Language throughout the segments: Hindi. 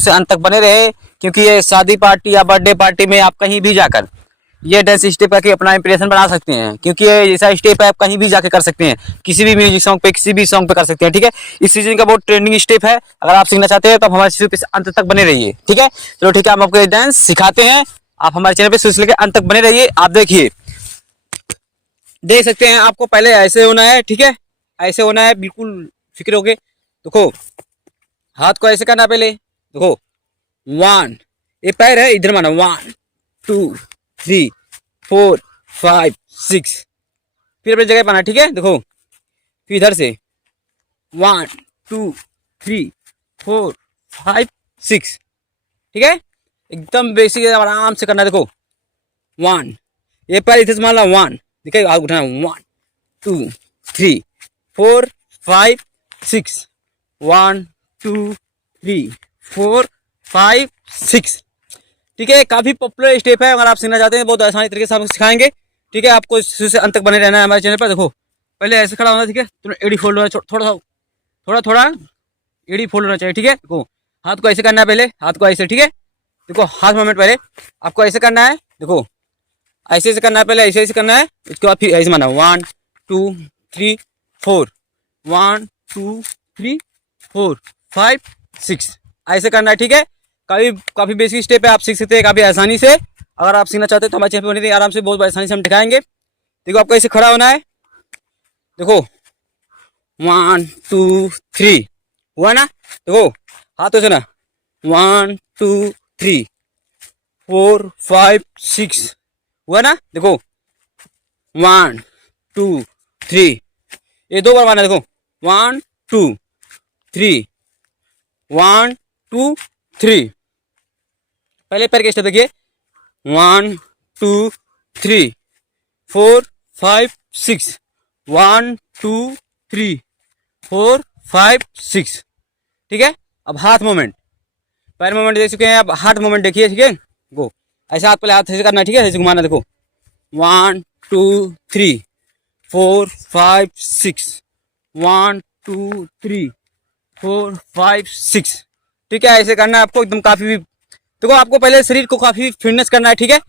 से अंत तक बने रहे, क्योंकि ये शादी पार्टी या बर्थडे पार्टी में आप कहीं भी जाकर ये डांस स्टेप करके अपना इंप्रेशन बना सकते हैं, क्योंकि ये ऐसा स्टेप है आप कहीं भी जाके कर सकते हैं, किसी भी म्यूजिक सॉन्ग पे, किसी भी सॉन्ग पे कर सकते हैं। ठीक है, इस सीजन का बहुत ट्रेंडिंग स्टेप है। अगर आप सीखना चाहते हैं तो आप हमारे चैनल पे अंत तक बने रहिए। ठीक है, चलो ठीक है, हम आपको डांस सिखाते हैं, आप हमारे चैनल पे शुरू से लेकर अंत तक बने रहिए। आप देखिए, देख सकते हैं, आपको पहले ऐसे होना है। ठीक है, ऐसे होना है, बिल्कुल फिक्र होके देखो, हाथ को ऐसे करना, पहले देखो 1, ये पैर है, इधर माना 1 2 3 4 5 6, फिर अपनी जगह पाना। ठीक है, देखो फिर इधर से 1 2 3 4 5 6। ठीक है, एकदम बेसिक आराम से करना। देखो 1, ये पैर इधर से मारना 1, देखिए आगे उठाना 1 2 3 4 5 6, 1 2 3 4 5 6। ठीक है, काफी पॉपुलर स्टेप है। अगर आप सीखना चाहते हैं बहुत आसानी तरीके से आपको सिखाएंगे। ठीक है, आपको शुरू से अंत तक बने रहना है हमारे चैनल पर। देखो पहले ऐसे खड़ा होना, ठीक है, तो एड़ी फोल्ड होना, थोड़ा थोड़ा एड़ी फोल्ड होना चाहिए। ठीक है, देखो हाथ को ऐसे करना है, पहले हाथ को ऐसे। ठीक है, देखो हाथ मूवमेंट पहले आपको ऐसे करना है, देखो ऐसे ऐसे करना है, पहले ऐसे ऐसे करना है, उसके बाद फिर ऐसे माना 1 2 3 4, 1 2 3 4 5 6, ऐसे करना है। ठीक है, काफी बेसिक स्टेप है, आप सीख सकते हैं काफी आसानी से। अगर आप सीखना चाहते हैं तो हमारे चैनल पर बने रहिए, आराम से बहुत आसानी से हम दिखाएंगे। देखो आपको ऐसे खड़ा होना है, देखो 1 2 3 हुआ ना, देखो हाथ से ना 1 2 3 4 5 6 हुआ ना, देखो 1 2 3, ये 2 बार मारना। देखो 1 2 3 1 2 3, पहले पैर के स्टेप देखिए 1 2 3 4 5 6, 1 2 3 4 5 6। ठीक है, अब हाथ मूवमेंट, पैर मूवमेंट देख चुके हैं, अब हाथ मूवमेंट देखिए। ठीक है, गो ऐसे हाथ पहले हाथ ऐसे करना है। ठीक है, ऐसे घुमाना, देखो 1 2 3 4 5 6, 1 2 3 4 5 6। ठीक है, ऐसे करना है आपको एकदम। काफी देखो आपको पहले शरीर को काफी फिटनेस करना है। ठीक है,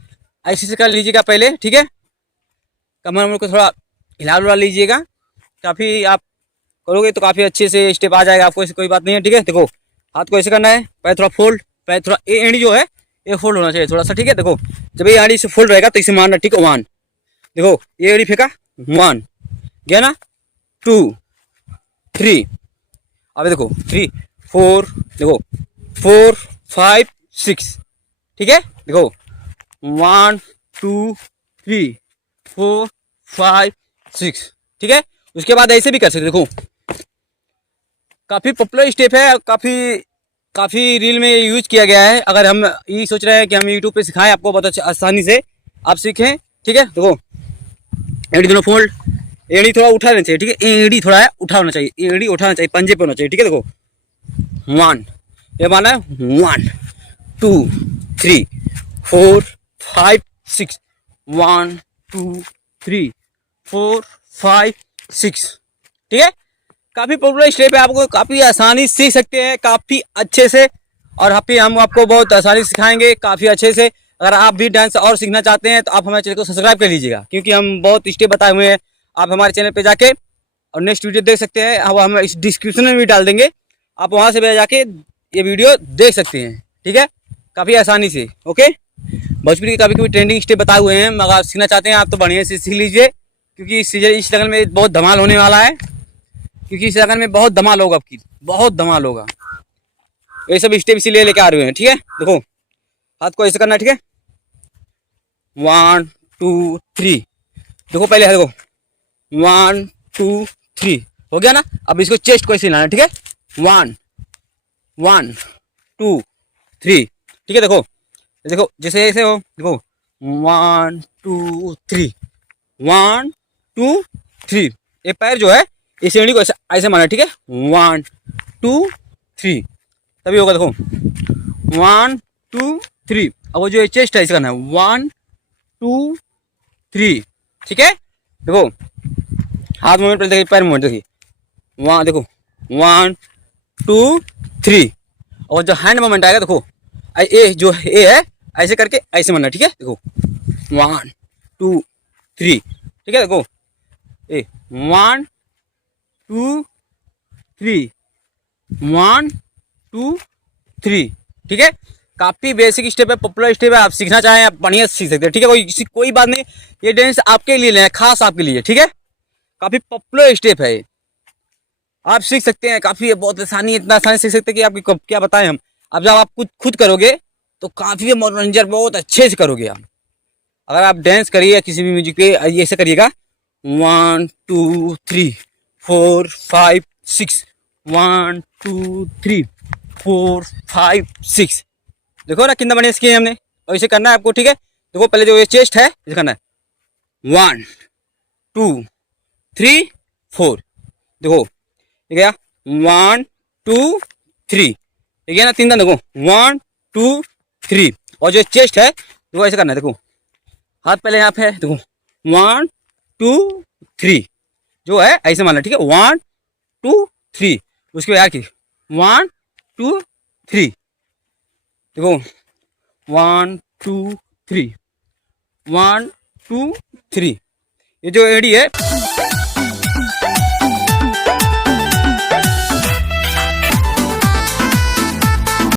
ऐसे से कर लीजिएगा पहले। ठीक है, कमर उमर को थोड़ा हिला उला लीजिएगा, काफी आप करोगे तो काफी अच्छे से स्टेप आ जाएगा आपको, ऐसी कोई बात नहीं है। ठीक है, देखो हाथ को ऐसे करना है, पैर थोड़ा फोल्ड, पैर थोड़ा ये एड़ी जो है ये फोल्ड होना चाहिए थोड़ा सा। ठीक है, देखो जब ये एड़ी से फोल्ड रहेगा तो इसे मारना। ठीक है, 1, देखो ये एड़ी फेंका 1 गया ना, 2 3, अब देखो 3 4, देखो 4 5 6। ठीक है, देखो 1 2 3 4 5 6। ठीक है, उसके बाद ऐसे भी कर सकते। देखो काफी पॉपुलर स्टेप है, काफी रील में यूज किया गया है। अगर हम ये सोच रहे हैं कि हम यूट्यूब पे सिखाएं आपको बहुत अच्छी आसानी से आप सीखें। ठीक है, देखो एड़ी दोनों फोल्ड, एड़ी थोड़ा उठा लेना चाहिए। ठीक है, एड़ी थोड़ा है उठा होना चाहिए, एड़ी उठाना चाहिए, पंजे पे होना चाहिए। ठीक है, देखो 1, ये माना है 1 2 3 4 5 6, 1 2 3 4 5 6। ठीक है, काफी पॉपुलर स्टेप है, आपको काफी आसानी सीख सकते हैं काफी अच्छे से, और हम आपको बहुत आसानी सिखाएंगे काफी अच्छे से। अगर आप भी डांस और सीखना चाहते हैं तो आप हमारे चैनल को सब्सक्राइब कर लीजिएगा, क्योंकि हम बहुत स्टेप बताए हुए हैं। आप हमारे चैनल पे जाके और नेक्स्ट वीडियो देख सकते हैं, अब हम इस डिस्क्रिप्शन में भी डाल देंगे, आप वहां से भी जाके ये वीडियो देख सकते हैं। ठीक है, काफी आसानी से। ओके, भोजपुरी के काफी ट्रेंडिंग स्टेप बताए हुए हैं, अगर आप सीखना चाहते हैं आप तो बढ़िया से सीख लीजिए, क्योंकि इस लगन में बहुत धमाल होने वाला है, क्योंकि इस लगन में बहुत धमाल होगा, आपकी बहुत धमाल होगा। ये सब स्टेप इसीलिए लेके आ रहे हैं। ठीक है, देखो हाथ को ऐसे करना है। ठीक है, 1 2 3, देखो पहले है, देखो 1 2 3 हो गया ना। अब इसको चेस्ट को ऐसे हिलाना है। ठीक है, 1 1 2 3। ठीक है, देखो देखो जैसे ऐसे हो, देखो 1 2 3 1 2 3, ये पैर जो है इस एड़ी को ऐसे ऐसे मारना। ठीक है, 1 2 3, तभी होगा। देखो 1 2 3, अब वो जो चेस्ट है इसे करना है 1 2 3। ठीक है, देखो हाथ मूवमेंट देखिए, पैर मूवमेंट देखिए, वहाँ देखो 1 2 3, और जो हैंड मूवमेंट आएगा देखो, ए जो ए है ऐसे करके ऐसे मारना, ठीक है। देखो 1 2 3, ठीक है। देखो ए 1 2 3, 1 2 3, ठीक है। काफी बेसिक स्टेप है, पॉपुलर स्टेप है। आप सीखना चाहें आप बढ़िया सीख सकते हैं, ठीक है। कोई बात नहीं, ये डांस आपके लिए है, खास आपके लिए, ठीक है। काफी पॉपुलर स्टेप है, आप सीख सकते हैं। काफी बहुत आसानी, इतना आसानी सीख सकते हैं कि आपको क्या बताएं हम। अब जब आप खुद करोगे तो काफी मनोरंजन बहुत अच्छे से करोगे आप। अगर आप डांस करिए किसी भी म्यूजिक पे, ऐसे करिएगा 1 2 3 4 5 6, 1 2 3 4 5 6। देखो ना कितना बढ़िया किया हमने। और इसे करना है आपको, ठीक है। देखो पहले जो ये चेस्ट है इसे करना है 1 2 3 4। देखो ठीक है 1 2 3, ठीक है ना, 3 दान। देखो 1 2 3। और जो चेस्ट है देखो ऐसे करना है। देखो हाथ पहले यहाँ पे है, देखो 1 2 3 जो है ऐसे मारना, ठीक है। 1 2 3, उसके बाद की 1 2 3। देखो 1 2 3, 1 2 3। ये जो एडी है